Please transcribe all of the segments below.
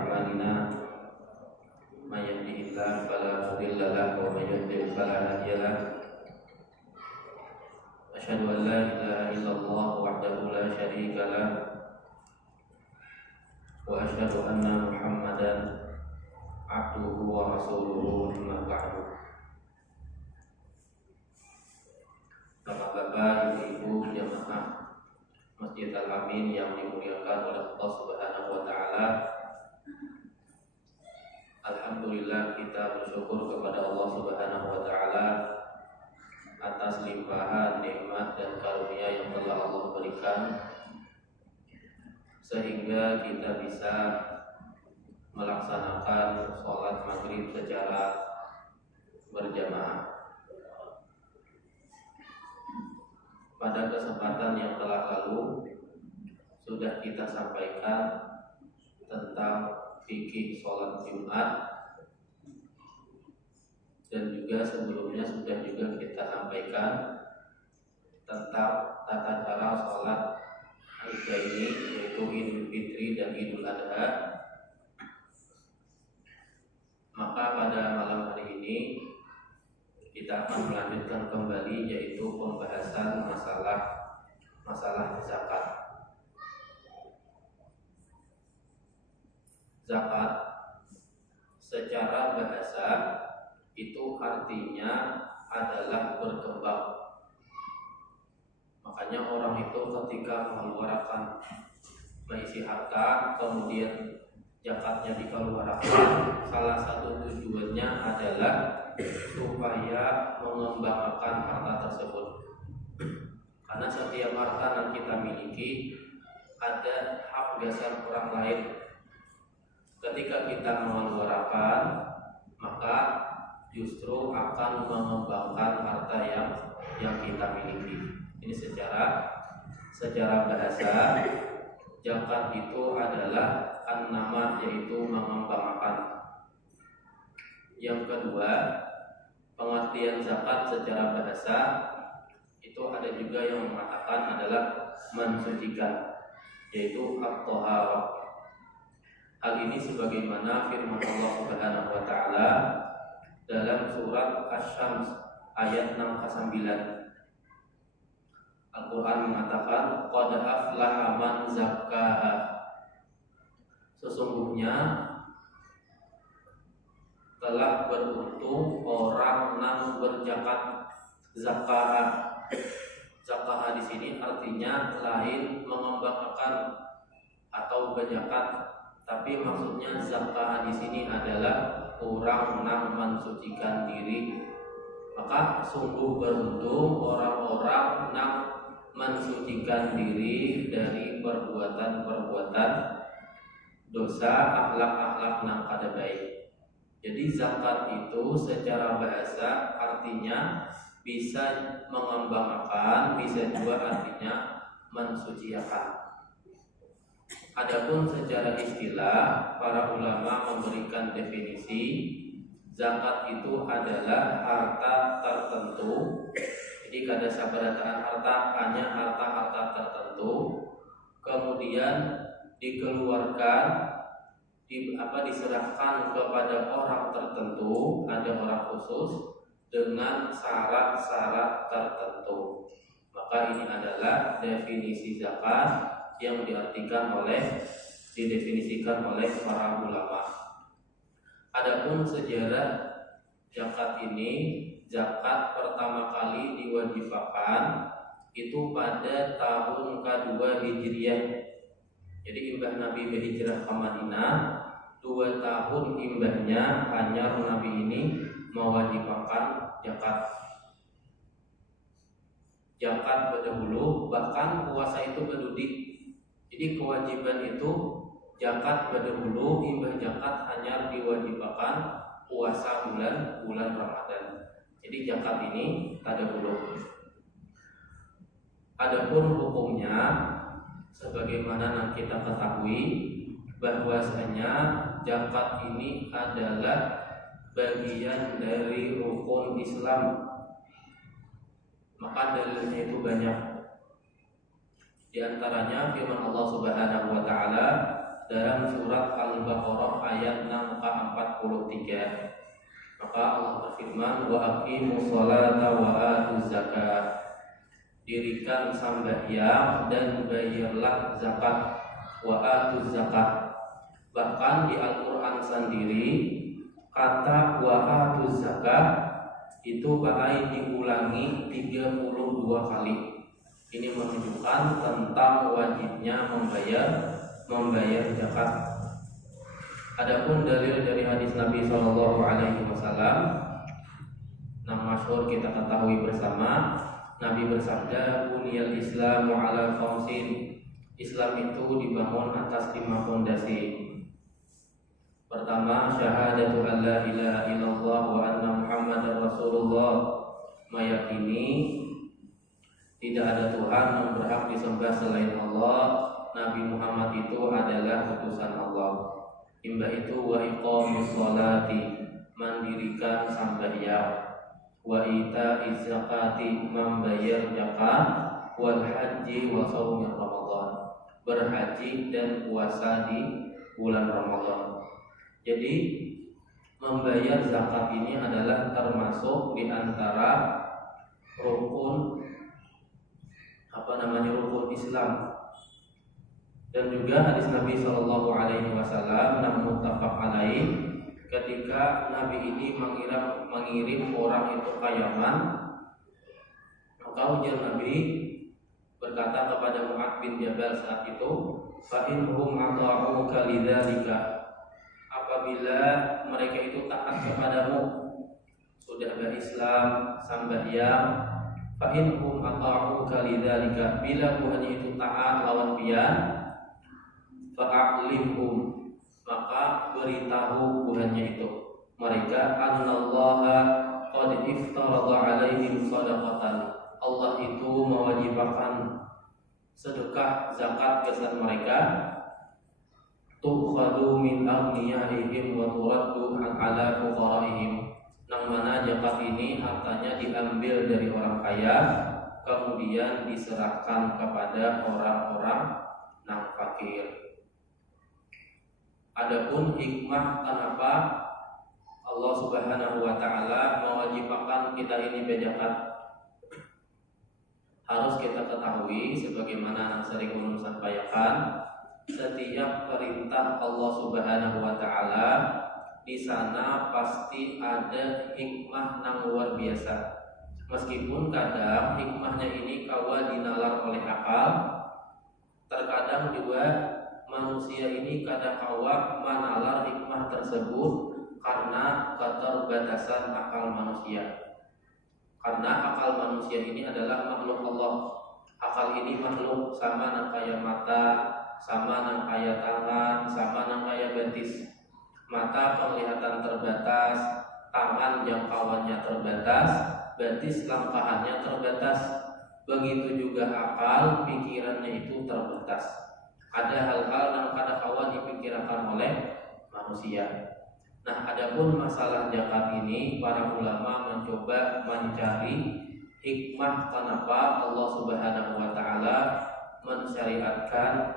أعمالنا من يهده الله فلا مضل له ومن يضلل فلا هادي له أشهد أن لا إله إلا الله وحده لا شريك له وأشهد أن محمدا عبده ورسوله أما بعد. Bapak-bapak, ibu-ibu jamaah Masjid Al-Amin yang dimuliakan oleh Allah Subhanahu wa taala. Alhamdulillah, kita bersyukur kepada Allah Subhanahu wa taala atas limpahan nikmat dan karunia yang telah Allah berikan sehingga kita bisa melaksanakan sholat maghrib secara berjamaah. Pada kesempatan yang telah lalu sudah kita sampaikan tentang fikih sholat Jumat, dan juga sebelumnya sudah juga kita sampaikan tentang tata cara sholat Aidaini, yaitu Idul Fitri dan Idul Adha. Maka pada malam hari ini kita akan melanjutkan kembali, yaitu pembahasan masalah zakat. Zakat secara bahasa itu artinya adalah berkembang. Makanya orang itu ketika mengeluarkan mengisi harta, kemudian zakatnya dikeluarkan, salah satu tujuannya adalah supaya mengembangkan harta tersebut. Karena setiap harta yang kita miliki ada hak dasar orang lain. Ketika kita mengeluarkan, maka justru akan mengembangkan harta yang kita miliki. Ini secara bahasa, zakat itu adalah an-nama, yaitu mengembangkan. Yang kedua, pengertian zakat secara bahasa itu ada juga yang mengatakan adalah mensucikan, yaitu at-thaharah. Hal ini sebagaimana firman Allah Subhanahu wa taala dalam surat Asy-Syams ayat 6-9. Al-Qur'an mengatakan qad aflaha man zakkaha. Sesungguhnya telah beruntung orang yang berzakat. Zakah di sini artinya lain mengembangkan atau berzakat, tapi maksudnya zakah di sini adalah orang yang mensucikan diri. Maka sungguh beruntung orang-orang yang mensucikan diri dari perbuatan-perbuatan dosa, akhlak-akhlak yang kada baik. Jadi zakat itu secara bahasa artinya bisa mengembangkan, bisa juga artinya mensucikan. Adapun secara istilah, para ulama memberikan definisi zakat itu adalah harta tertentu. Jadi kada sabarataan harta, hanya harta-harta tertentu, kemudian dikeluarkan, diserahkan kepada orang tertentu, ada orang khusus dengan syarat-syarat tertentu. Maka ini adalah definisi zakat yang didefinisikan oleh para ulama. Adapun sejarah zakat ini, zakat pertama kali diwajibkan itu pada tahun kedua Hijriah. Jadi imbah Nabi berhijrah ke Madinah, 2 tahun imbahnya hanya Nabi ini mewajibkan zakat. Zakat berdahulu, bahkan puasa itu berdudik. Jadi kewajiban itu zakat berdahulu, imbah zakat hanya diwajibkan puasa bulan Ramadan. Jadi zakat ini tak dahulu. Adapun hukumnya, sebagaimana yang kita ketahui bahwasanya zakat ini adalah bagian dari rukun Islam. Maka dalilnya itu banyak. Di antaranya firman Allah Subhanahu wa taala dalam surat Al-Baqarah ayat 43. Maka Allah berfirman, wa aqimus sholata wa atuz zakat. Dirikan sembahyang dan bayarlah zakat. Wa atuz zakat. Bahkan di Al-Qur'an sendiri kata wa atuz zakat itu bahkan diulangi 32 kali. Ini menunjukkan tentang wajibnya membayar zakat. Adapun dalil dari hadis Nabi Shallallahu Alaihi Wasallam yang masyhur kita ketahui bersama, Nabi bersabda, "Buniyal Islamu ala khamsin." Islam itu dibangun atas 5 fondasi. Pertama, syahadatu an la ilaha illallah wa anna Muhammadar Rasulullah, meyakini tidak ada Tuhan yang berhak disembah selain Allah, Nabi Muhammad itu adalah utusan Allah. Imba itu wa iqamis sholati, mendirikan sembahyang, wa ita'iz zakati, membayar zakat, wal haji wa shaumi Ramadan, berhaji dan puasa di bulan Ramadan. Jadi membayar zakat ini adalah termasuk di antara rukun rukun Islam. Dan juga hadis Nabi Shallallahu Alaihi Wasallam yang muttafaq alaih, ketika Nabi ini mengirim orang itu ke Yaman, maka ujar Nabi berkata kepada Mu'adz bin Jabal saat itu, fa inhum ata'uka lidzalika, apabila mereka itu taat kepadamu, sudah berislam, sembahyang, fa inhum ata'uka lidzalika, bila Tuhan itu taat lawan pian, fa'alimhum, maka beritahu buhannya itu mereka, annallaha qad iftarada alaihim shadaqatan, Allah itu mewajibkan sedekah zakat kesan mereka, tukhadu min aghniyaihim wa turaddu ala fuqaraihim, yang mana zakat ini hartanya diambil dari orang kaya kemudian diserahkan kepada orang-orang yang fakir. Adapun hikmah kenapa Allah Subhanahu wa taala mewajibkan kita ini berzakat, harus kita ketahui sebagaimana yang sering ulun sampaikan, setiap perintah Allah Subhanahu wa taala di sana pasti ada hikmah yang luar biasa. Meskipun kadang hikmahnya ini kawa dinalar oleh akal, terkadang juga manusia ini kadang-kala manalar hikmah tersebut karena keterbatasan akal manusia. Karena akal manusia ini adalah makhluk Allah. Akal ini makhluk, sama nang kaya mata, sama nang kaya tangan, sama nang kaya betis. Mata penglihatan terbatas, tangan jangkauannya terbatas, betis langkahannya terbatas. Begitu juga akal, pikirannya itu terbatas. Ada hal-hal yang kadang-kala dipikirkan oleh manusia. Nah, adapun masalah zakat ini, para ulama mencoba mencari hikmah kenapa Allah Subhanahu wa taala mensyariatkan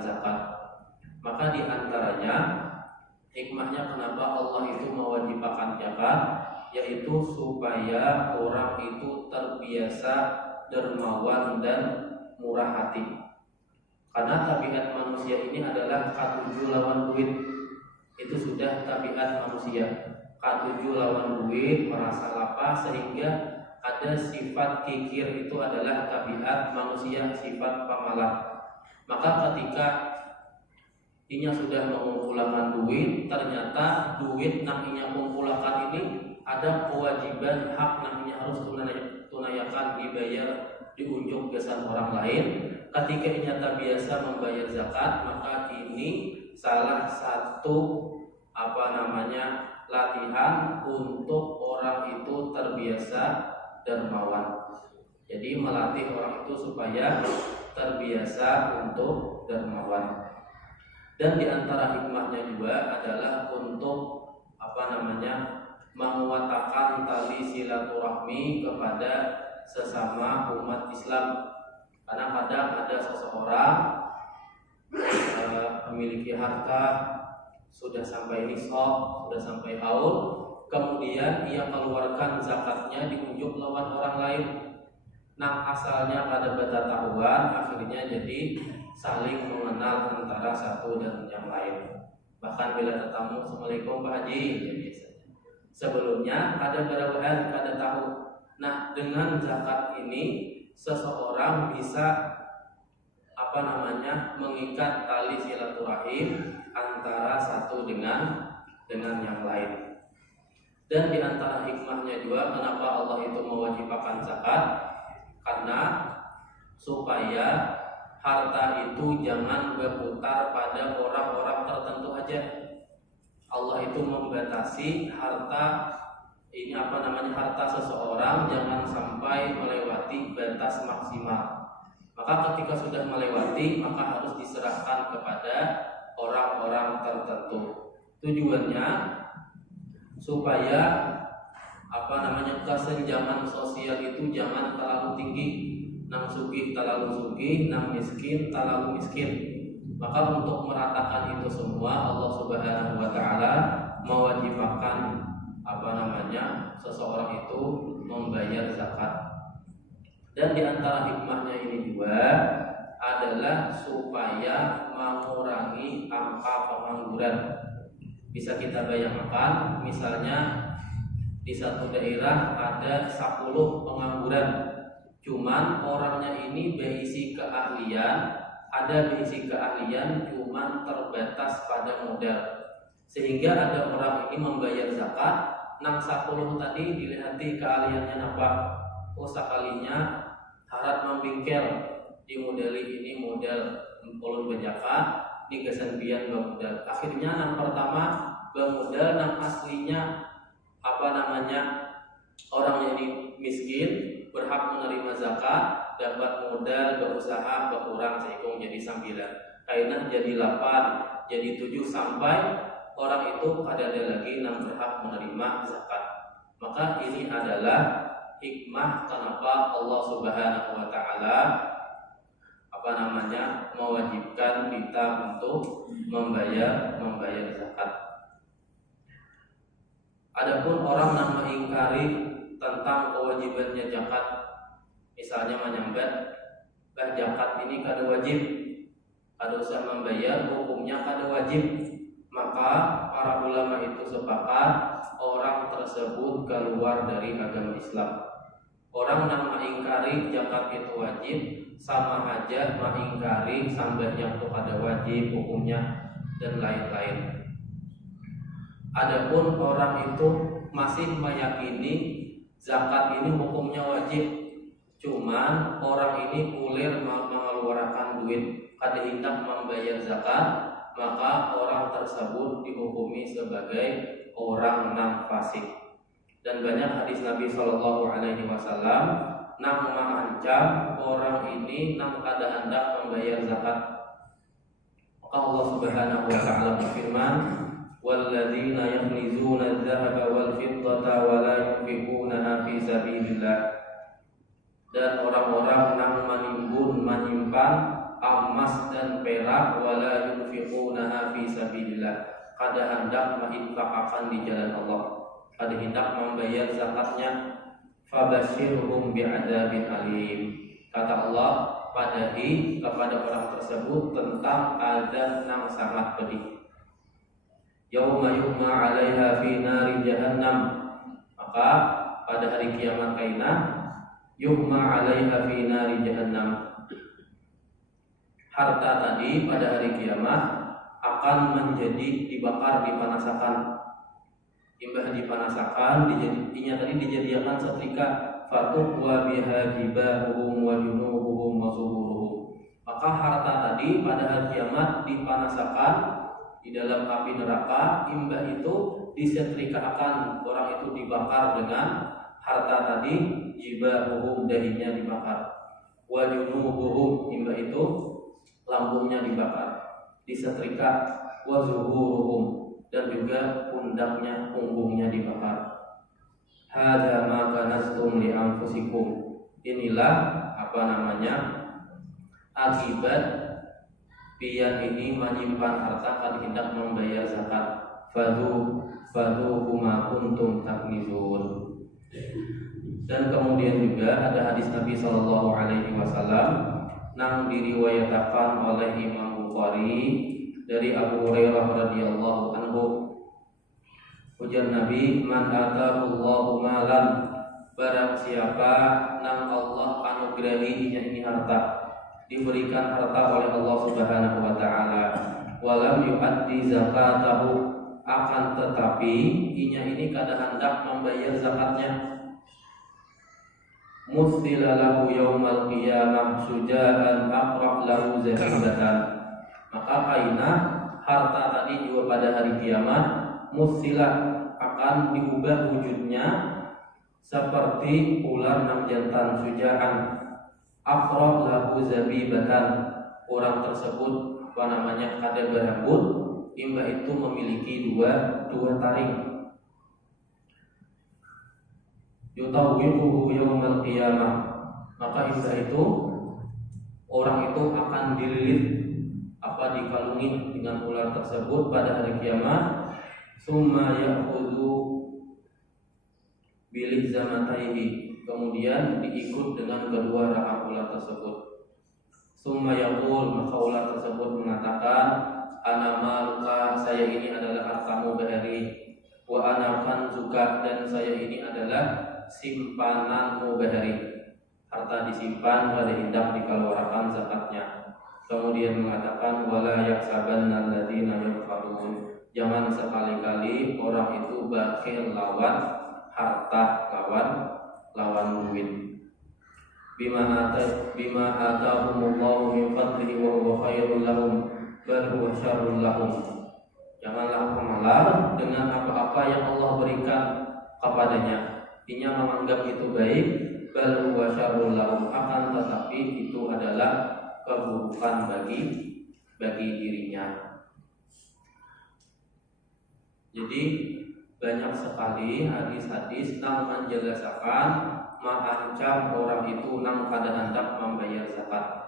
zakat. Maka di antaranya hikmahnya kenapa Allah itu mewajibkan zakat, yaitu supaya orang itu terbiasa dermawan dan murah hati. Karena tabiat manusia ini adalah katuju lawan duit. Itu sudah tabiat manusia. Katuju lawan duit, merasa lapar, sehingga ada sifat kikir, itu adalah tabiat manusia, sifat pamalas. Maka ketika inya sudah mengumpulkan duit, ternyata duit yang inya kumpulkan ini ada kewajiban hak yang inya harus tunaikan, dibayar, diunjuk kesan orang lain. Ketika inya tak biasa membayar zakat, maka ini salah satu latihan untuk orang itu terbiasa dermawan. Jadi melatih orang itu supaya terbiasa untuk dermawan. Dan di antara hikmahnya juga adalah untuk menguatkan tali silaturahmi kepada sesama umat Islam. Karena kadang ada seseorang memiliki harta, sudah sampai nisab, sudah sampai haul, kemudian ia keluarkan zakatnya diunjuk lawan orang lain. Nah, asalnya pada bata tahuan, akhirnya jadi saling mengenal antara satu dan yang lain. Bahkan bila tetamu, Assalamualaikum Pak Haji, ya biasanya. Sebelumnya ada barawahan, ada tahu. Nah, dengan zakat ini seseorang bisa mengikat tali silaturahim antara satu dengan yang lain. Dan di antara hikmahnya juga kenapa Allah itu mewajibkan zakat, karena supaya harta itu jangan berputar pada orang-orang tertentu aja. Allah itu membatasi harta harta seseorang jangan sampai melewati batas maksimal. Maka ketika sudah melewati, maka harus diserahkan kepada orang-orang tertentu. Tujuannya supaya kesenjangan sosial itu jangan terlalu tinggi. Nang sugih terlalu sugih, nang miskin terlalu miskin. Maka untuk meratakan itu semua, Allah Subhanahu wa taala mewajibkan seseorang itu membayar zakat. Dan di antara hikmahnya ini juga adalah supaya mengurangi angka pengangguran. Bisa kita bayangkan, misalnya di satu daerah ada 10 pengangguran, cuman orangnya ini berisi keahlian, cuman terbatas pada modal. Sehingga ada orang ini membayar zakat, nang 10 tadi dilihati keahliannya apa? Oh, sekalinya harap membingkel di modeli ini model ulun berzakat, di kesenbian bermodal. Akhirnya nang pertama bermodal, nang aslinya orangnya ini miskin, berhak menerima zakat, dapat modal berusaha berkurang seikung jadi 9, kainah jadi 8, jadi 7, sampai orang itu ada lagi yang berhak menerima zakat. Maka ini adalah hikmah kenapa Allah Subhanahu wa taala mewajibkan kita untuk membayar zakat. Adapun orang yang mengingkari tentang kewajibannya zakat, misalnya menyambat zakat ini kada wajib, kada usah membayar, hukumnya kada wajib, maka para ulama itu sepakat orang tersebut keluar dari agama Islam. Orang yang mengingkari zakat itu wajib sama aja mengingkari sambat yang itu kada wajib hukumnya dan lain-lain. Adapun orang itu masih meyakini zakat ini hukumnya wajib, cuman orang ini ulir mengeluarkan duit, kada hendak membayar zakat, maka orang tersebut dihukumi sebagai orang yang fasik. Dan banyak hadis Nabi Shallallahu Alaihi Wasallam nang mengancam orang ini nang kada hendak membayar zakat. Maka Allah Subhanahu Wa Taala berfirman, "Walladzina yaknizuna adz-dzahaba wal fiddata wa la yunfiqunaha fi sabilillah." Dan orang-orang nang menyimpan emas dan perak wala yunfiqunaha fi sabilillah, kada hendak menginfakkan di jalan Allah, kada hendak membayar zakatnya, fabashshirhum bi'adzabin alim. Kata Allah, padahi kepada orang tersebut tentang azab yang sangat pedih. Yauma yuhma 'alaiha fi nari jahannam. Maka pada hari kiamat kainah yuhma 'alaiha fi nari jahannam. Harta tadi pada hari kiamat akan menjadi dibakar, dipanasakan. Imbah dipanasakan, dijadikan setrika, fatuhwa biha jibahuhum wa junubuhum wa zuhuruhum. Maka harta tadi pada hari kiamat dipanasakan di dalam api neraka. Imbah itu disetrikakan, orang itu dibakar dengan harta tadi, jibahuhum dahinya dibakar, wa junubuhum imbah itu lambungnya dibakar, disetrika, wa zuhuruhum dan juga punggungnya dibakar. Hadza ma kanastum li anfusikum. Inilah akibat pian ini menyimpan harta kan hendak membayar zakat. Fadu huma kuntum taknizun. Dan kemudian juga ada hadis Nabi Shallallahu Alaihi Wasallam yang diriwayatkan oleh Imam Bukhari dari Abu Hurairah radhiyallahu anhu. Ujar Nabi, man atahullahu malan, barang siapa nang Allah anugerahinya ini harta, diberikan harta oleh Allah Subhanahu wa taala, walam yuaddi zakatahu, akan tetapi inya ini kada hendak membayar zakatnya, mutsila lahu yaumal qiyamah sujaan aqra lahu zakatan, maka kaina harta tadi juga pada hari kiamat mutsila akan diubah wujudnya seperti ular nang jantan sujaan, aqra lahu zabibatan, orang tersebut kada berambut, imba itu memiliki dua taring. Yutawiquhu yaumal qiyamah, maka imba itu orang itu akan dililit dikalungi dengan ular tersebut pada hari kiamat. Summa ya'khudhu bilik zamataihi, kemudian diikut dengan kedua rahang ular tersebut. Summa yaqul, maka ular tersebut mengatakan, ana maluka, saya ini adalah hartamu bahari, wa ana kanzuka, dan saya ini adalah simpananmu bahari, harta disimpan pada hendak dikeluarkan zakatnya. Kemudian mengatakan, wala yaksabanna alladziina yabkhalun, jangan sekali-kali orang itu bakhil lawan harta, lawan duit. Bima atahumullahu min fadlihi wa huwa khairul lahum bal huwa syarrul lahum, janganlah pemalas dengan apa-apa yang Allah berikan kepadanya, inya menganggap itu baik, bal huwa syarrul lahum, akan tetapi itu adalah keburukan bagi dirinya. Jadi banyak sekali hadis-hadis yang menjelaskan mengancam orang itu nang kada hendak membayar zakat.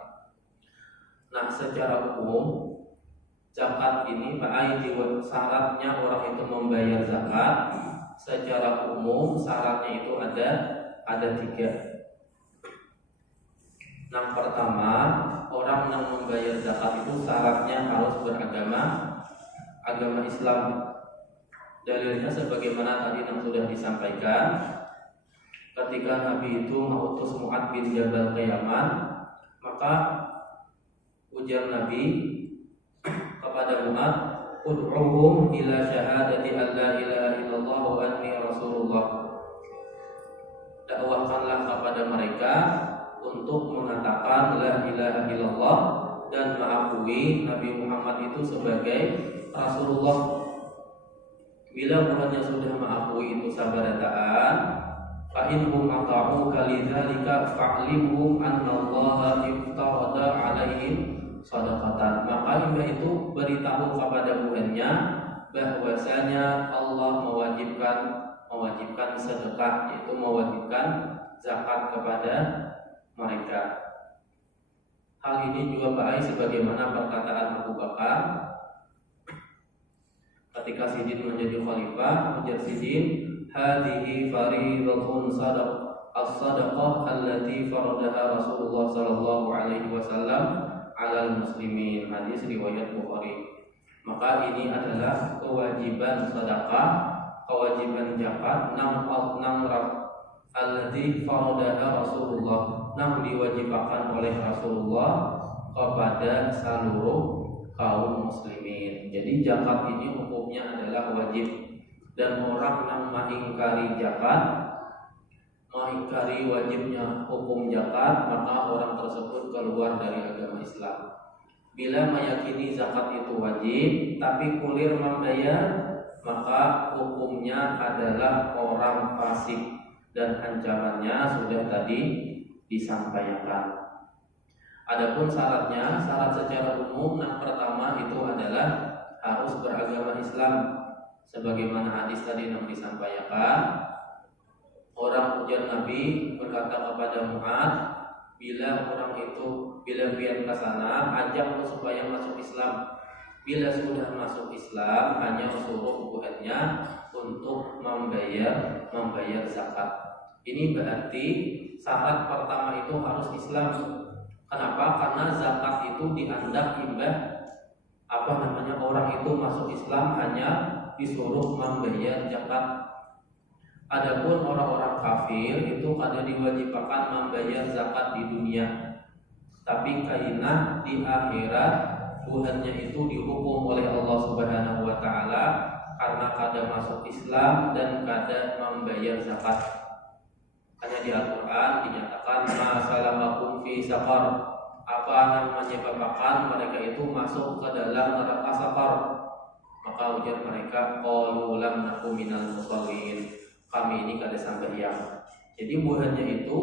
Nah, secara umum zakat ini syaratnya orang itu membayar zakat. Secara umum syaratnya itu ada 3. Yang pertama, orang yang membayar zakat itu syaratnya harus beragama Islam. Dalilnya sebagaimana tadi yang sudah disampaikan, ketika Nabi itu mengutus Mu'adz bin Jabal ke Yaman, maka ujar Nabi kepada Mu'adz, ud'uhum ila syahadati an la ilaha illallah wa anni rasulullah, dakwahkanlah kepada mereka untuk mengatakan la ilaha illallah dan mengakui Nabi Muhammad itu sebagai Rasulullah. Bila bukannya sudah mengakui itu sabarataan, fa inhum ata'uka lidzalika fa'limhum annallaha iftarada 'alaihim shadaqatan, maka imba itu beritahu kepada buahnya bahwasanya Allah mewajibkan sedekah, yaitu mewajibkan zakat kepada mereka. Hal ini juga baik sebagaimana perkataan Abu Bakar ketika Sidin menjadi khalifah, ujar Sidin, hadhihi fariidatun as-sadaqah allati faradaha Rasulullah sallallahu alaihi wasallam 'alal muslimin, hadis riwayat Bukhari. Maka ini adalah kewajiban sedekah, kewajiban zakat nang allati faradaha Rasulullah, nang diwajibkan oleh Rasulullah kepada seluruh kaum muslimin. Jadi zakat ini hukumnya adalah wajib, dan orang yang mengingkari zakat, mengingkari wajibnya hukum zakat, maka orang tersebut keluar dari agama Islam. Bila meyakini zakat itu wajib tapi kulir membayar, maka hukumnya adalah orang fasik, dan ancamannya sudah tadi disampaikan. Adapun syarat secara umum, yang pertama itu adalah harus beragama Islam, sebagaimana hadis tadi yang disampaikan. Orang ujar Nabi berkata kepada Mu'adz, bila orang itu bila pian ke sana ajak supaya masuk Islam. Bila sudah masuk Islam hanya suruh buatnya untuk membayar zakat. Ini berarti syarat pertama itu harus Islam. Kenapa? Karena zakat itu dianggap imbah orang itu masuk Islam hanya disuruh membayar zakat. Adapun orang-orang kafir itu kada diwajibkan membayar zakat di dunia. Tapi kainah di akhirat Tuhannya itu dihukum oleh Allah Subhanahu wa taala karena kada masuk Islam dan kada membayar zakat. Hanya di Al-Qur'an dinyatakan masalamakum fi saqar. Apa yang menyebabkan mereka itu masuk ke dalam neraka saqar? Maka ujar mereka qalu lam nakum minal musallin. Kami ini kada sambayang. Jadi buahnya itu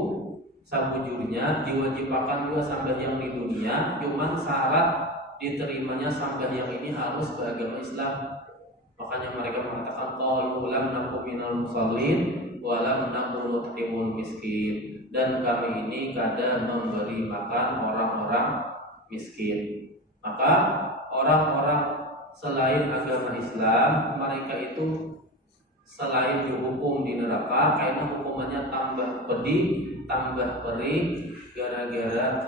sabujurnya diwajibkan juga sambayang di dunia, cuman syarat diterimanya sambayang ini harus beragama Islam. Makanya mereka mengatakan qalu lam nakum minal musallin wa lam nakum nut'imul miskin. Dan kami ini kada memberi makan orang-orang miskin. Maka orang-orang selain agama Islam mereka itu selain dihukum di neraka karena hukumannya tambah pedih, tambah perih gara-gara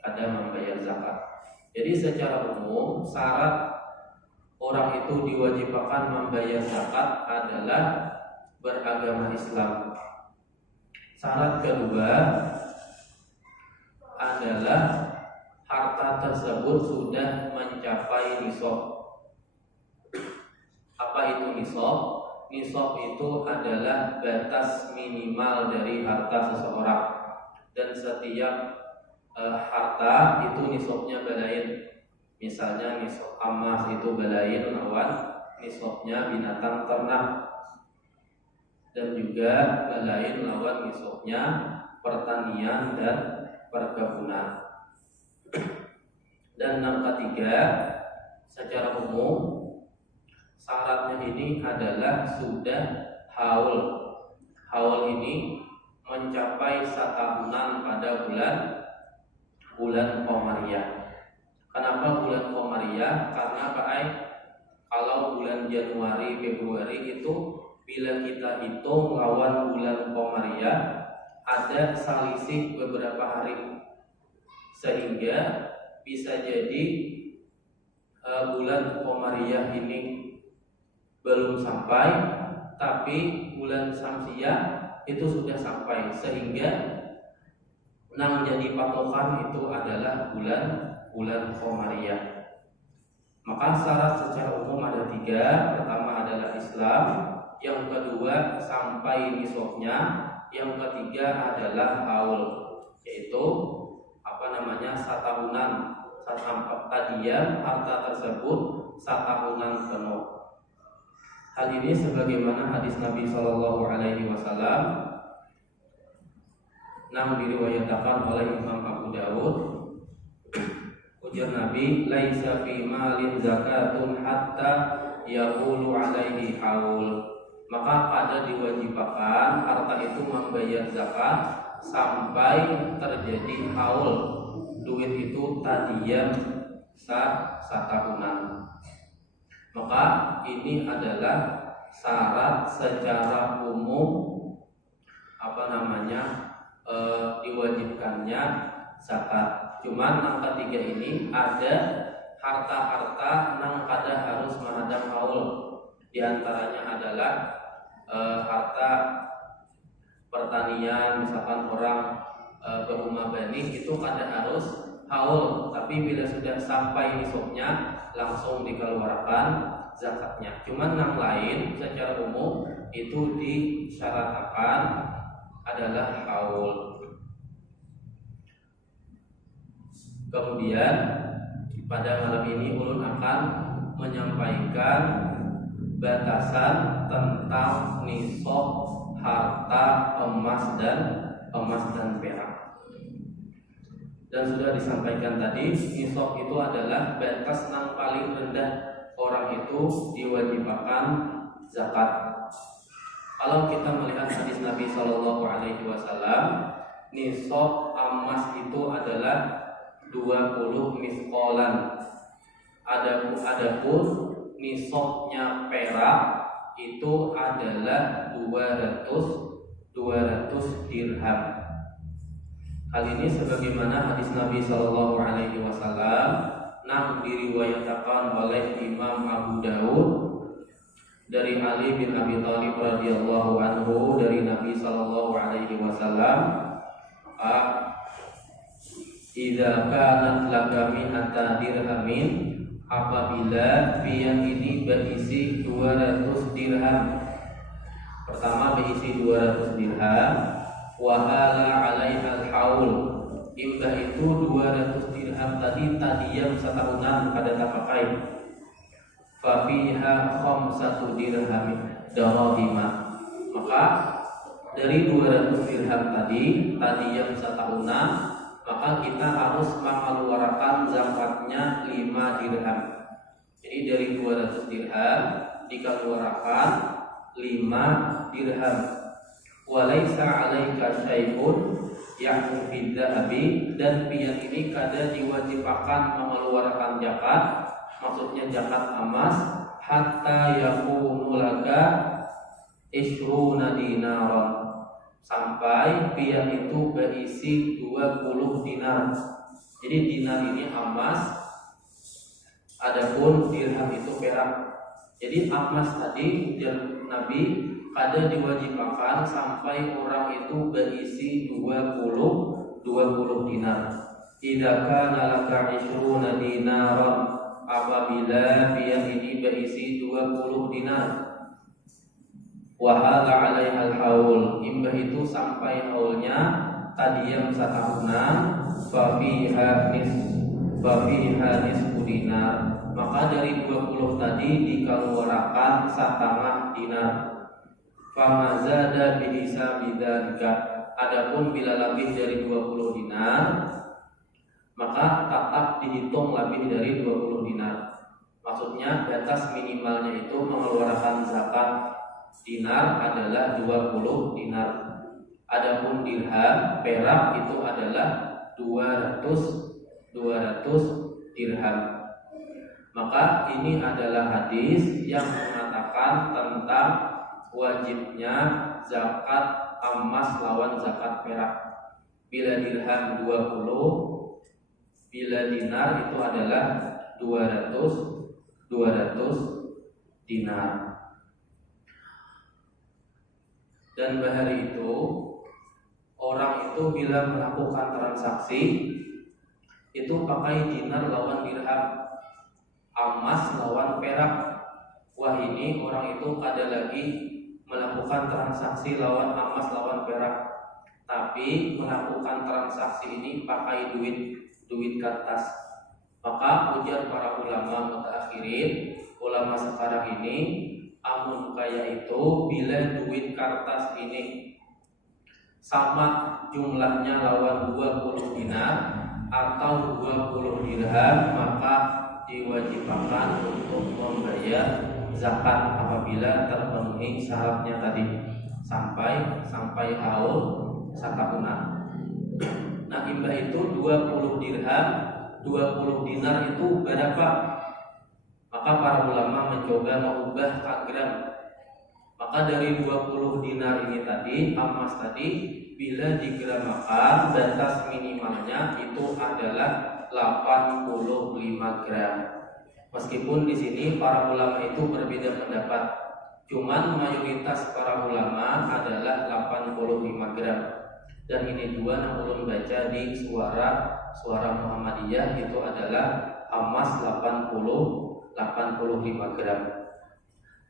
kada membayar zakat. Jadi secara umum syarat orang itu diwajibkan membayar zakat adalah beragama Islam. Syarat kedua adalah harta tersebut sudah mencapai nisab. Apa itu nisab? Nisab itu adalah batas minimal dari harta seseorang. Dan setiap harta itu nisabnya belain. Misalnya nisab emas itu belain lawan nisabnya binatang ternak. Dan juga belain lawan nisabnya pertanian dan perkebunan. Dan yang ketiga, secara umum syaratnya ini adalah sudah haul. Haul ini mencapai satahunan pada bulan Qamariyah. Kenapa bulan Qamariyah? Karena kalau bulan Januari, Februari itu bila kita hitung lawan bulan Qamariyah ada selisih beberapa hari, sehingga bisa jadi bulan Qamariyah ini belum sampai, tapi bulan Syamsiyah itu sudah sampai, sehingga yang menjadi patokan itu adalah bulan Qamariyah. Maka syarat secara umum ada 3. Pertama adalah Islam, yang kedua sampai nisabnya, yang ketiga adalah haul, yaitu satahunan tadian harta tersebut satahunan penuh. Hal ini sebagaimana hadis Nabi Shallallahu Alaihi Wasallam yang diriwayatkan oleh Imam Abu Dawud. Ujar Nabi, laisa fi malin zakatun hatta yaqulu alaihi haul. Maka ada diwajibkan harta itu membayar zakat sampai terjadi haul. Duit itu tadian satahunan. Maka ini adalah syarat secara umum diwajibkannya zakat. Cuman yang ketiga ini ada harta-harta yang kada harus menghadap haul. Di antaranya adalah harta pertanian, misalkan orang berumah benih itu kada harus haul, tapi bila sudah sampai nisabnya langsung dikeluarkan zakatnya. Cuman yang lain secara umum itu disyaratkan adalah haul. Kemudian pada malam ini ulun akan menyampaikan batasan tentang nisab harta emas dan perak. Dan sudah disampaikan tadi, nisab itu adalah batas yang paling rendah orang itu diwajibkan zakat. Kalau kita melihat hadis Nabi Shallallahu Alaihi Wasallam, nisab emas itu adalah 20 misqalan. Adapun nisabnya perak itu adalah 200 dirham. Hal ini sebagaimana hadis Nabi Shallallahu Alaihi Wasallam yang diriwayatkan oleh Imam Abu Daud dari Ali bin Abi Thalib radhiyallahu anhu dari Nabi Shallallahu Alaihi Wasallam, "Idza kanat laka mi'ata dirhamin," apabila piang ini berisi 200 dirham. Pertama berisi 200 dirham, wahala alaiha al-haul, imbah itu 200 dirham tadi yang setahunan pada tak pakai. Fafiha khamsatu dirham darahima, maka dari 200 dirham tadi yang setahunan, maka kita harus mengeluarkan zakatnya 5 dirham. Jadi dari 200 dirham dikeluarkan 5 dirham. Walaysa 'alaika syai'un ya'mu fid dhahabi, dan pian ini kada diwajibkan mengeluarkan zakat, maksudnya zakat emas, hatta yakunu laka ishruna dinaran, sampai pian itu berisi 20 dinar. Jadi dinar ini emas, adapun dirham itu perak. Jadi emas tadi Nabi kada diwajibkan sampai orang itu berisi 20 dinar. Idza kana laka 20 dinaran, apabila pian ini berisi 20 dinar, wa hadza 'alaiha al-haul, imbah itu sampai haulnya yang setahunan, fa fiha nisfu dinar, maka dari 20 tadi dikeluarkan setengah dinar. Fama zada bihisabi dzalika, adapun bila lebih dari 20 dinar, maka tetap dihitung lebih dari 20 dinar. Maksudnya batas minimalnya itu mengeluarkan zakat dinar adalah 20 dinar. Adapun dirham perak itu adalah 200 dirham. Maka ini adalah hadis yang mengatakan tentang wajibnya zakat emas lawan zakat perak. Bila dirham 20, bila dinar itu adalah 200 dinar. Dan bahari itu orang itu bila melakukan transaksi itu pakai dinar lawan dirham, emas lawan perak. Wah, ini orang itu kada lagi melakukan transaksi lawan emas lawan perak, tapi melakukan transaksi ini pakai duit kertas. Maka ujar para ulama mutaakhirin, ulama sekarang ini, amun kaya itu bila duit kertas ini sama jumlahnya lawan 20 dinar atau 20 dirham, maka diwajibkan untuk membayar zakat apabila terpenuhi syaratnya tadi sampai haul satahunan. Nah, imbah itu 20 dirham, 20 dinar itu berapa? Maka para ulama mencoba mengubah ke gram. Maka dari 20 dinar ini tadi, emas tadi, bila digramakan, batas minimalnya itu adalah 85 gram. Meskipun di sini para ulama itu berbeda pendapat, cuman mayoritas para ulama adalah 85 gram. Dan ini dua yang ulun baca di suara Muhammadiyah itu adalah emas 85 gram.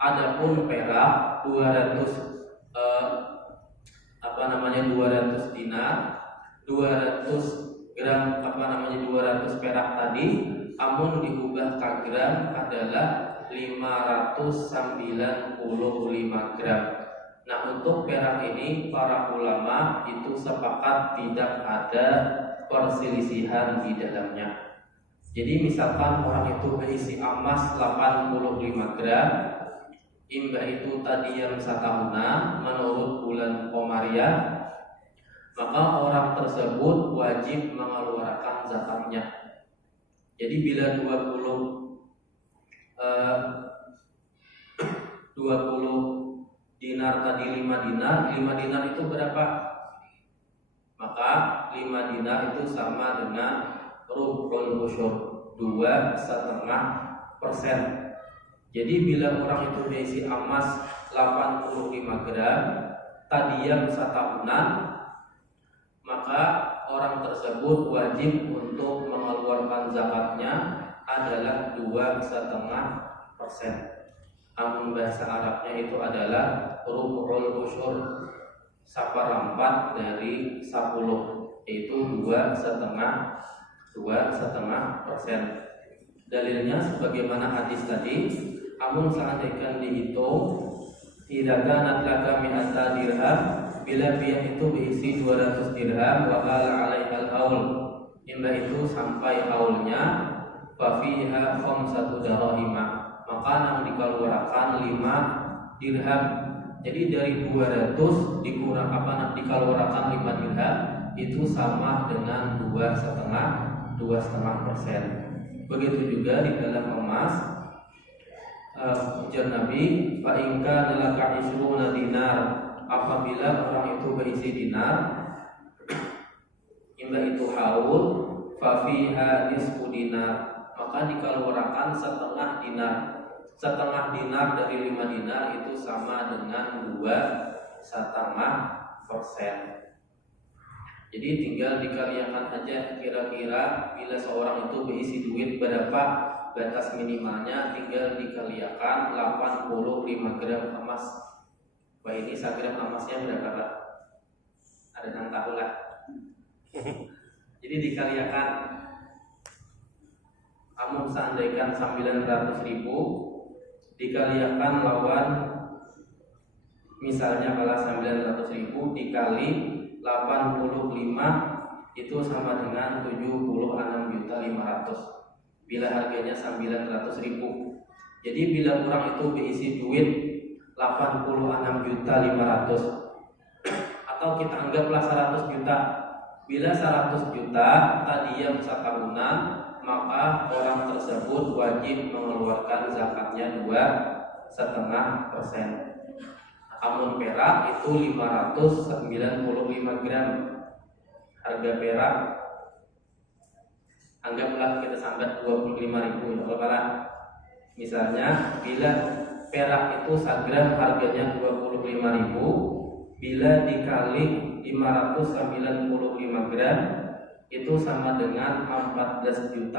Adapun perak 200 dinar, 200 gram 200 perak tadi, amun diubah ke gram adalah 595 gram. Nah, untuk perak ini para ulama itu sepakat tidak ada perselisihan di dalamnya. Jadi misalkan orang itu berisi emas 85 gram, imbah itu tadi yang satahunan menurut bulan Komariah, maka orang tersebut wajib mengeluarkan zakatnya. Jadi bila 20 dinar tadi 5 dinar itu berapa? Maka 5 dinar itu sama dengan rub'ul usyur, 2,5%. Jadi bila orang itu berisi emas 85 gram tadiyam satahunan, maka orang tersebut wajib untuk mengeluarkan zakatnya adalah 2,5%. Namun bahasa Arabnya itu adalah rub'ul usyur, 1/4 dari 10, yaitu 2,5%. Dalilnya sebagaimana hadis tadi, amun seandainya dihitung tidak kanat laka mi'ata dirham, bila pihak itu berisi 200 dirham wa qala 'alaihal haul, hingga itu sampai haulnya, fa fiha khamsatu darahima, maka nang dikeluarkan 5 dirham. Jadi dari 200 dikurang dikeluarkan 5 dirham itu sama dengan 2,5%. Begitu juga di dalam emas, ujar Nabi, fa in kana laka 20 dinar, apabila orang itu berisi dinar, hingga itu haul, fa fiha nisfu dinar, maka dikeluarkan setengah dinar. Setengah dinar dari 5 dinar itu sama dengan 2,5%. Jadi tinggal dikalikan aja kira-kira bila seorang itu berisi duit berapa batas minimalnya, tinggal dikalikan 85 gram emas. Wah, ini 1 gram emasnya berapa Pak? Ada yang tahu lah. Jadi dikalikan, amun seandainya 900.000 dikalikan lawan, misalnya kalau 900.000 dikali 85 itu sama dengan 76.500.000 bila harganya 900.000. Jadi bila orang itu berisi duit 86.500.000 atau kita anggaplah 100 juta, bila 100 juta tadiyam satahunan, maka orang tersebut wajib mengeluarkan zakatnya 2,5%. Amun perak itu 595 gram. Harga perak anggaplah kita sambat 25.000 ya. Misalnya bila perak itu 1 gram harganya 25.000, bila dikali 595 gram itu sama dengan 14.800.000.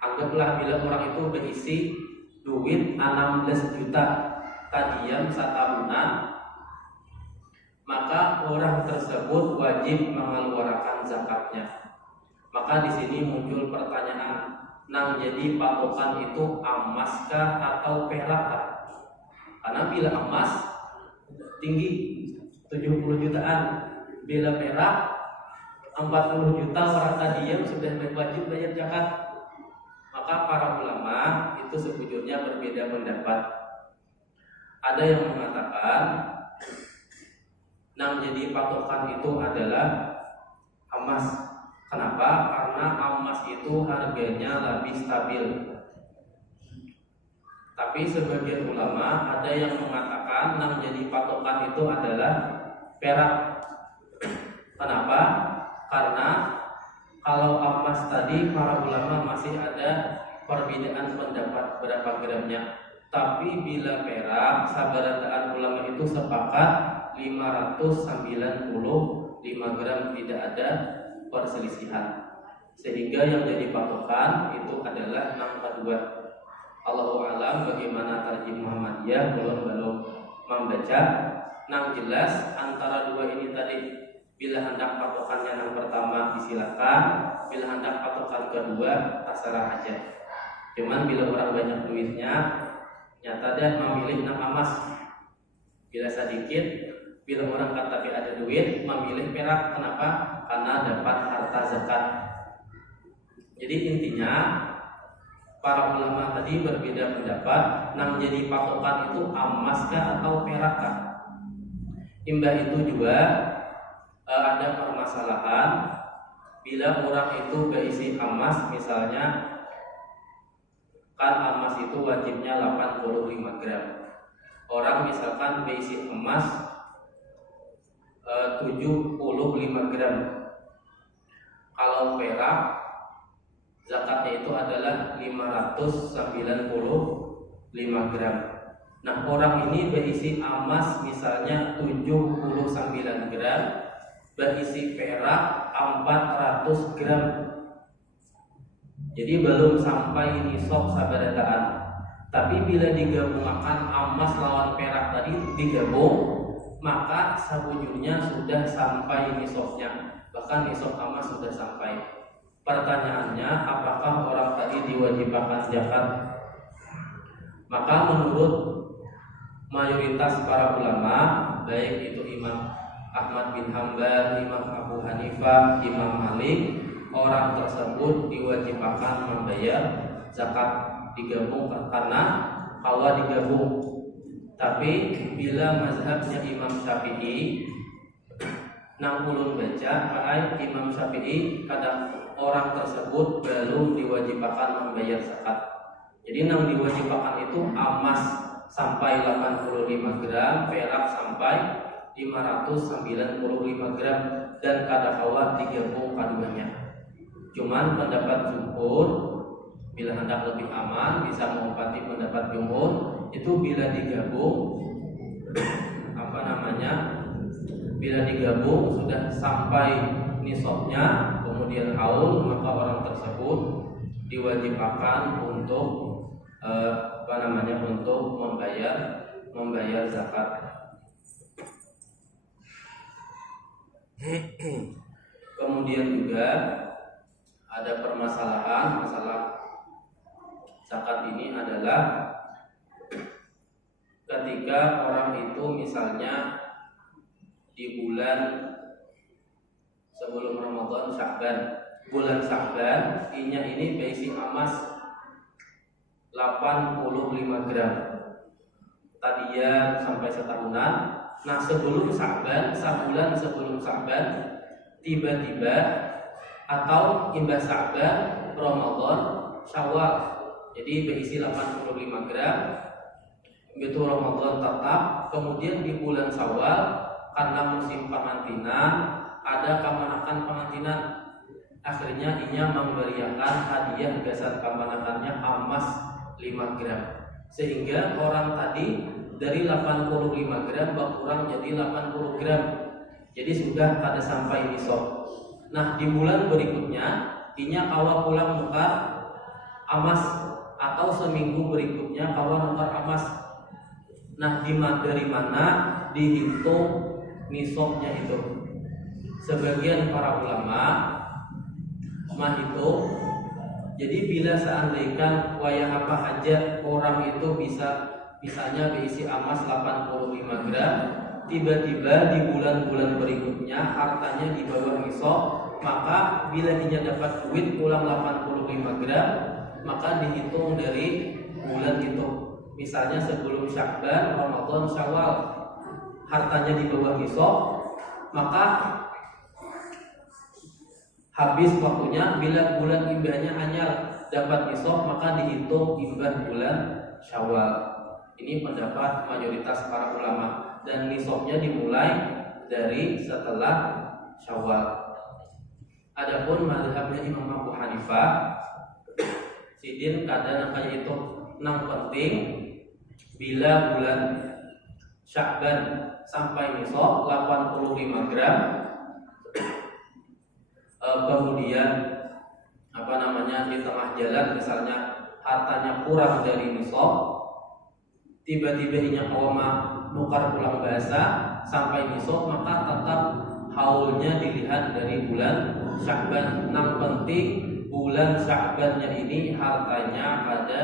Anggaplah bila orang itu berisi duit 16 juta tadiyam satahunan, maka orang tersebut wajib mengeluarkan zakatnya. Maka di sini muncul pertanyaan, nang jadi patokan itu emaskah atau perakkah? Karena bila emas tinggi 70 jutaan, bila perak 40 juta orang tadiyam sudah wajib bayar zakat. Maka para ulama itu sebetulnya berbeda pendapat. Ada yang mengatakan nang jadi patokan itu adalah emas. Kenapa? Karena emas itu harganya lebih stabil. Tapi sebagian ulama ada yang mengatakan nang jadi patokan itu adalah perak. Kenapa? Karena kalau emas tadi para ulama masih ada perbedaan pendapat berapa gramnya. Tapi bila perak, sabaradaan ulama itu sepakat 595 gram, tidak ada perselisihan. Sehingga yang jadi patokan itu adalah angka 2. Allahu a'lam bagaimana tarjih Muhammadiyah, belum membaca. Nang jelas antara 2 ini tadi, bila hendak patokannya yang pertama disilakan, bila hendak patokan kedua terserah aja. Cuman bila orang banyak duitnya, nyata dia memilih nang emas. Bila sedikit, bila orang tapi ada duit, memilih perak. Kenapa? Karena dapat harta zakat. Jadi intinya para ulama tadi berbeda pendapat, nang jadi patokan itu emaskah atau perakkah. Imbah itu juga ada permasalahan bila orang itu berisi emas, misalnya kan emas itu wajibnya 85 gram. Orang misalkan berisi emas 75 gram. Kalau perak zakatnya itu adalah 595 gram. Nah, orang ini berisi emas misalnya 79 gram, berisi perak 400 gram. Jadi belum sampai nisab sabarataan. Tapi bila digabungkan emas lawan perak tadi digabung, maka sabujurnya sudah sampai nisabnya. Bahkan nisab emas sudah sampai. Pertanyaannya, apakah orang tadi diwajibkan zakat? Maka menurut mayoritas para ulama, baik itu Imam Ahmad bin Hanbal, Imam Abu Hanifah, Imam Malik, orang tersebut diwajibkan membayar zakat digabung karena kalau digabung. Tapi bila mazhabnya Imam Syafi'i nang ulun baca, maka Imam Syafi'i kadang orang tersebut belum diwajibkan membayar zakat. Jadi nang diwajibkan itu emas sampai 85 gram, perak sampai 595 gram, dan kadang-kala digabung keduanya. Cuman pendapat jumhur, bila hendak lebih aman bisa mengobati pendapat jumhur, itu bila digabung bila digabung sudah sampai nisabnya kemudian haul, maka orang tersebut diwajibkan untuk untuk membayar zakat. Kemudian juga ada permasalahan masalah zakat ini adalah ketika orang itu misalnya di bulan sebelum Ramadan, Sya'ban, bulan Sya'ban ini berisi emas 85 gram tadinya sampai setahunan. Nah, sebelum Sya'ban, sebulan sebelum Sya'ban, tiba-tiba atau imbas Sya'ban, Ramadan, Syawal, jadi berisi 85 gram. Begitu Ramadan tetap, kemudian di bulan Syawal karena musim pengantinan, ada kamanakan pengantinan, akhirnya inya memberiakan hadiah gasan kamanakannya emas 5 gram, sehingga orang tadi dari 85 gram berkurang jadi 80 gram, jadi sudah pada sampai nisab. Nah, di bulan berikutnya inya kawa pulang nukar emas, atau seminggu berikutnya kawa nukar emas. Nah, dari mana dihitung nisabnya itu? Sebagian para ulama menghitung, jadi bila seandainya wayah apa hajat orang itu bisanya berisi emas 85 gram, tiba-tiba di bulan-bulan berikutnya hartanya di bawah nisab, maka bila dia dapat duit pulang 85 gram, maka dihitung dari bulan itu. Misalnya sebelum Sya'ban, Ramadan, Syawal, hartanya di bawah nisab, maka habis waktunya. Bila bulan imbahnya hanya dapat nisab, maka dihitung imbah bulan Syawal. Ini pendapat mayoritas para ulama, dan nisabnya dimulai dari setelah Syawal. Adapun mazhabnya Imam Abu Hanifah, sidin kadang kayak itu nang penting bila bulan Sya'ban sampai nisab 85 gram, kemudian di tengah jalan misalnya hartanya kurang dari nisab, tiba-tiba inya kawama nukar pulang bahasa sampai nisab, maka tetap haulnya dilihat dari bulan Sya'ban. Nang penting bulan Sya'bannya ini hartanya ada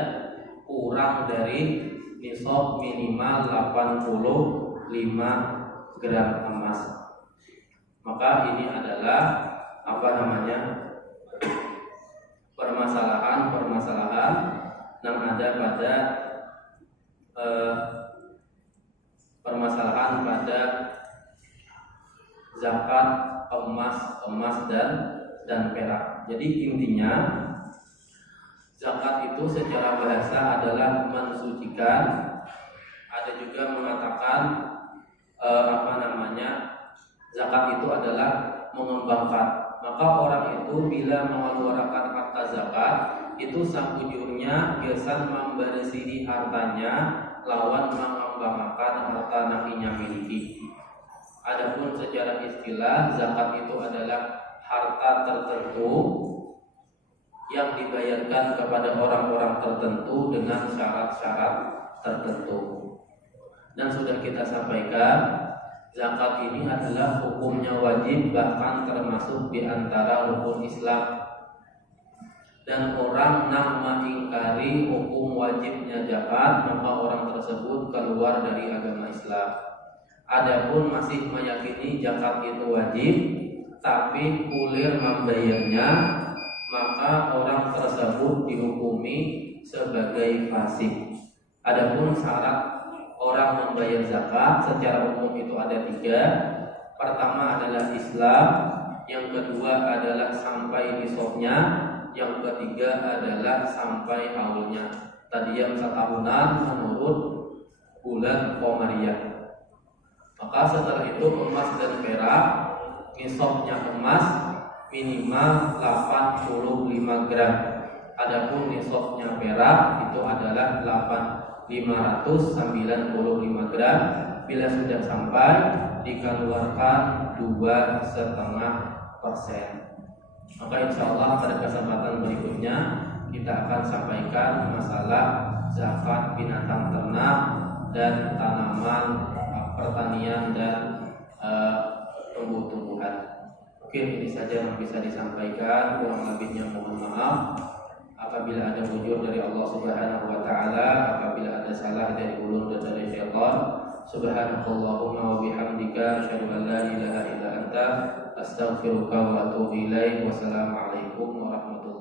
kurang dari nisab minimal 85 gram emas. Maka ini adalah permasalahan yang ada pada permasalahan pada zakat berupa emas dan perak. Jadi intinya zakat itu secara bahasa adalah mensucikan. Ada juga mengatakan zakat itu adalah mengembangkan. Maka orang itu bila mengeluarkan harta zakat itu sakujurnya biasa membersihi hartanya lawan mengembangkan harta nakinya miliki. Adapun secara istilah zakat itu adalah harta tertentu yang dibayarkan kepada orang-orang tertentu dengan syarat-syarat tertentu. Dan sudah kita sampaikan, zakat ini adalah hukumnya wajib, bahkan termasuk di antara rukun Islam. Dan orang yang mengingkari hukum wajibnya zakat, maka orang tersebut keluar dari agama Islam. Adapun masih meyakini zakat itu wajib, tapi kulir membayarnya, maka orang tersebut dihukumi sebagai fasik. Adapun syarat orang membayar zakat secara umum itu ada 3. Pertama adalah Islam, yang kedua adalah sampai nisabnya, yang ketiga adalah sampai haulnya. Tadi yang setahunan menurut bulan Qamariyah. Maka setelah itu emas dan perak, nisabnya emas minimal 85 gram. Adapun nisabnya perak itu adalah 595 gram. Bila sudah sampai dikeluarkan 2,5%. Maka insya Allah pada kesempatan berikutnya kita akan sampaikan masalah zakat binatang ternak dan tanaman pertanian dan tumbuh-tumbuhan. Mungkin ini saja yang bisa disampaikan, kurang lebihnya mohon maaf. Apabila ada wujud dari Allah Subhanahu wa taala, apabila ada salah dari ulun dan dari syaitan, subhanakallahumma wa bihamdika asyhadu an la ilaha illa anta astaghfiruka wa atubu ilaik. Wassalamualaikum warahmatullahi wabarakatuh.